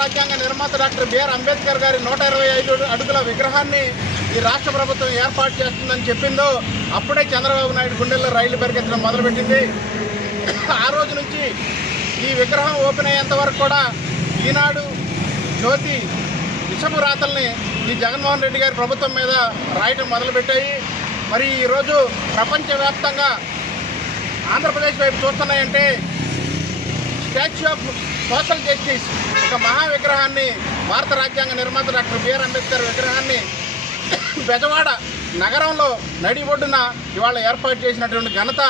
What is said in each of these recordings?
రాజ్యాంగ నిర్మాత doctor BR Ambedkar గారి నూట ఇరవై ఐదు అడుగుల విగ్రహాన్ని ఈ రాష్ట్ర ప్రభుత్వం ఏర్పాటు చేస్తుందని చెప్పిందో అప్పుడే చంద్రబాబు నాయుడు గుండెల్లో రైలు పరిగెత్తడం మొదలుపెట్టింది. ఆ రోజు నుంచి ఈ విగ్రహం ఓపెన్ అయ్యేంత వరకు కూడా ఈనాడు జ్యోతి విషపు రాతల్ని ఈ జగన్మోహన్ రెడ్డి గారి ప్రభుత్వం మీద రాయటం మొదలుపెట్టాయి. మరి ఈరోజు ప్రపంచవ్యాప్తంగా ఆంధ్రప్రదేశ్ వైపు చూస్తున్నాయంటే స్టాచ్యూ ఆఫ్ సోషల్ జస్టిస్ ఒక మహా విగ్రహాన్ని భారత రాజ్యాంగ నిర్మాత డాక్టర్ బిఆర్ అంబేద్కర్ విగ్రహాన్ని బెజవాడ నగరంలో నడి ఒడ్డున ఇవాళ ఏర్పాటు చేసినటువంటి ఘనత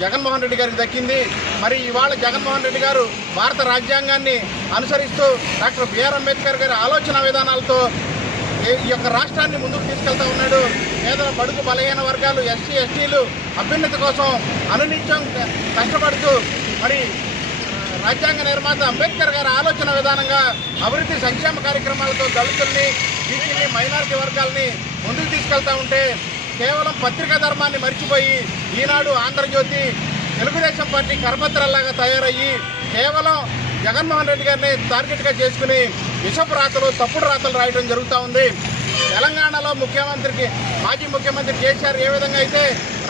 జగన్మోహన్ రెడ్డి గారికి దక్కింది. మరి ఇవాళ జగన్మోహన్ రెడ్డి గారు భారత రాజ్యాంగాన్ని అనుసరిస్తూ డాక్టర్ బిఆర్ అంబేద్కర్ గారి ఆలోచన విధానాలతో ఈ- ఈ యొక్క రాష్ట్రాన్ని ముందుకు తీసుకెళ్తా ఉన్నాడు. పేదల బడుగు బలహీన వర్గాలు ఎస్సీ ఎస్టీలు అభ్యున్నతి కోసం అనునిత్యం కష్టపడుతూ మరి రాజ్యాంగ నిర్మాత అంబేద్కర్ గారి ఆలోచన విధానంగా అభివృద్ధి సంక్షేమ కార్యక్రమాలతో దళితుల్ని వీటిని మైనారిటీ వర్గాల్ని ముందుకు తీసుకెళ్తా ఉంటే కేవలం పత్రికా ధర్మాన్ని మర్చిపోయి ఈనాడు ఆంధ్రజ్యోతి తెలుగుదేశం పార్టీ కరపత్రాల్లాగా తయారయ్యి కేవలం జగన్మోహన్ రెడ్డి గారిని టార్గెట్గా చేసుకుని విషపు రాతలు తప్పుడు రాతలు రాయడం జరుగుతూ ఉంది. తెలంగాణలో ముఖ్యమంత్రికి మాజీ ముఖ్యమంత్రి కేసీఆర్ ఏ విధంగా అయితే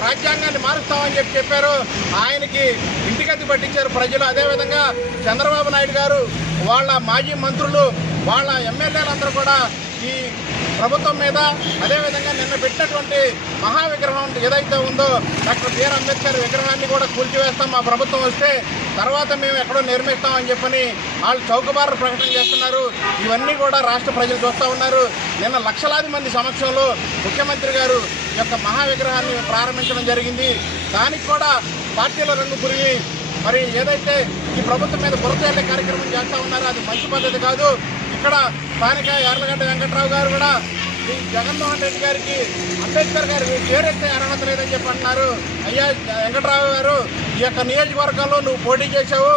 రాజ్యాంగాన్ని మారుస్తామని చెప్పి చెప్పారు ఆయనకి ఇంటికత్తి పట్టించారు ప్రజలు. అదేవిధంగా చంద్రబాబు నాయుడు గారు వాళ్ళ మాజీ మంత్రులు వాళ్ళ ఎమ్మెల్యేలందరూ కూడా ఈ ప్రభుత్వం మీద అదేవిధంగా నిన్న పెట్టినటువంటి మహా విగ్రహం ఏదైతే ఉందో డాక్టర్ బిఆర్ అంబేద్కర్ విగ్రహాన్ని కూడా కూల్చివేస్తాం మా ప్రభుత్వం వస్తే తర్వాత మేము ఎక్కడో నిర్మిస్తామని చెప్పని వాళ్ళు చౌకబారు ప్రకటన చేస్తున్నారు. ఇవన్నీ కూడా రాష్ట్ర ప్రజలు చూస్తూ ఉన్నారు. నిన్న లక్షలాది మంది సమక్షంలో ముఖ్యమంత్రి గారు యొక్క మహా విగ్రహాన్ని ప్రారంభించడం జరిగింది. దానికి కూడా పార్టీల రంగు పురిగి మరి ఏదైతే ఈ ప్రభుత్వం మీద బురద కార్యక్రమం చేస్తూ ఉన్నారో అది మంచి పద్ధతి కాదు. ఇక్కడ స్థానిక యార్లగడ్డ వెంకట్రావు గారు కూడా ఈ జగన్మోహన్ రెడ్డి గారికి అంబేద్కర్ గారి పేరెత్తే అర్హత లేదని చెప్పి అంటున్నారు అయ్యా వెంకట్రావు గారు ఈ యొక్క నియోజకవర్గంలో నువ్వు పోటీ చేశావు.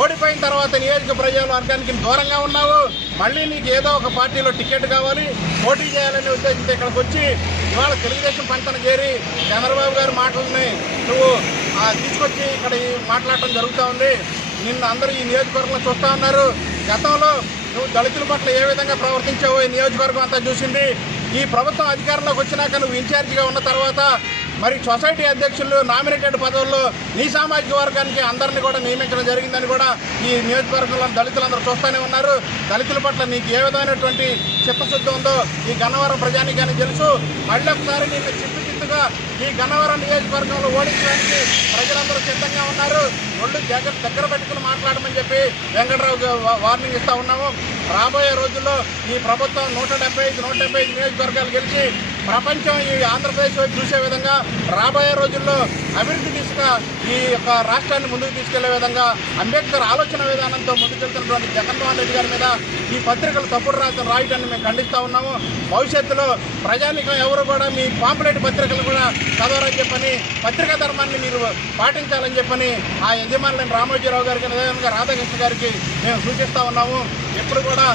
ఓడిపోయిన తర్వాత నియోజక ప్రజావర్గానికి దూరంగా ఉన్నావు. మళ్ళీ నీకు ఏదో ఒక పార్టీలో టికెట్ కావాలి పోటీ చేయాలనే ఉద్దేశంతో ఇక్కడికి వచ్చి ఇవాళ తెలుగుదేశం పంటను చేరి చంద్రబాబు గారి మాటలని నువ్వు ఆ, తీసుకొచ్చి ఇక్కడ మాట్లాడటం జరుగుతూ ఉంది. నిన్ను అందరూ ఈ నియోజకవర్గంలో చూస్తూ ఉన్నారు. గతంలో నువ్వు దళితుల పట్ల ఏ విధంగా ప్రవర్తించావో ఈ నియోజకవర్గం అంతా చూసింది. ఈ ప్రభుత్వం అధికారంలోకి వచ్చినాక నువ్వు ఇన్ఛార్జిగా ఉన్న తర్వాత మరి సొసైటీ అధ్యక్షులు నామినేటెడ్ పదవుల్లో నీ సామాజిక వర్గానికి అందరినీ కూడా నియమించడం జరిగిందని కూడా ఈ నియోజకవర్గంలో దళితులందరూ చూస్తూనే ఉన్నారు. దళితుల పట్ల నీకు ఏ విధమైనటువంటి చిత్తశుద్ధి ఉందో ఈ గన్నవరం ప్రజానికానికి తెలుసు. మళ్ళీ ఒకసారి నీకు చిత్తు చిత్తుగా ఈ గన్నవరం నియోజకవర్గంలో ఓడించడానికి ప్రజలందరూ సిద్ధంగా ఉన్నారు. ఒళ్ళు దగ్గర దగ్గర పెట్టుకుని మాట్లాడమని చెప్పి వెంకటరావు వార్నింగ్ ఇస్తా ఉన్నాము. రాబోయే రోజుల్లో ఈ ప్రభుత్వం నూట డెబ్బై ఐదు నూట డెబ్బై ఐదు నియోజకవర్గాలు గెలిచి ప్రపంచం ఈ ఆంధ్రప్రదేశ్ వైపు చూసే విధంగా రాబోయే రోజుల్లో అభివృద్ధి దిశగా ఈ యొక్క రాష్ట్రాన్ని ముందుకు తీసుకెళ్ళే విధంగా అంబేద్కర్ ఆలోచన విధానంతో ముందుకెళ్తున్నటువంటి జగన్మోహన్ రెడ్డి గారి మీద ఈ పత్రికలు తప్పుడు రాత రాయటాన్ని మేము ఖండిస్తూ ఉన్నాము. భవిష్యత్తులో ప్రజానికం ఎవరు కూడా మీ పాంపులేట్ పత్రికలు కూడా చదవరని చెప్పని పత్రికా ధర్మాన్ని మీరు పాటించాలని చెప్పని ఆ యజమానులైన రామోజీరావు గారికి విధంగా రాధాకృష్ణ గారికి మేము సూచిస్తూ ఉన్నాము. ఎప్పుడు కూడా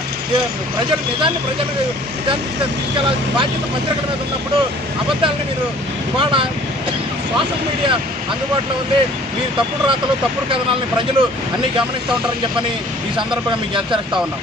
ప్రజలు నిజాన్ని ప్రజలకు నిజాన్ని తీసుకె- తీసుకెళ్ళాల్సిన బాధ్యత పత్రికల మీద ఉన్నప్పుడు అబద్ధాలను మీరు ఇవాళ సోషల్ మీడియా అందుబాటులో ఉంది. మీరు తప్పుడు రాతలు తప్పుడు కథనాలని ప్రజలు అన్నీ గమనిస్తూ ఉంటారని చెప్పని ఈ సందర్భంగా మీకు హెచ్చరిస్తూ ఉన్నాం.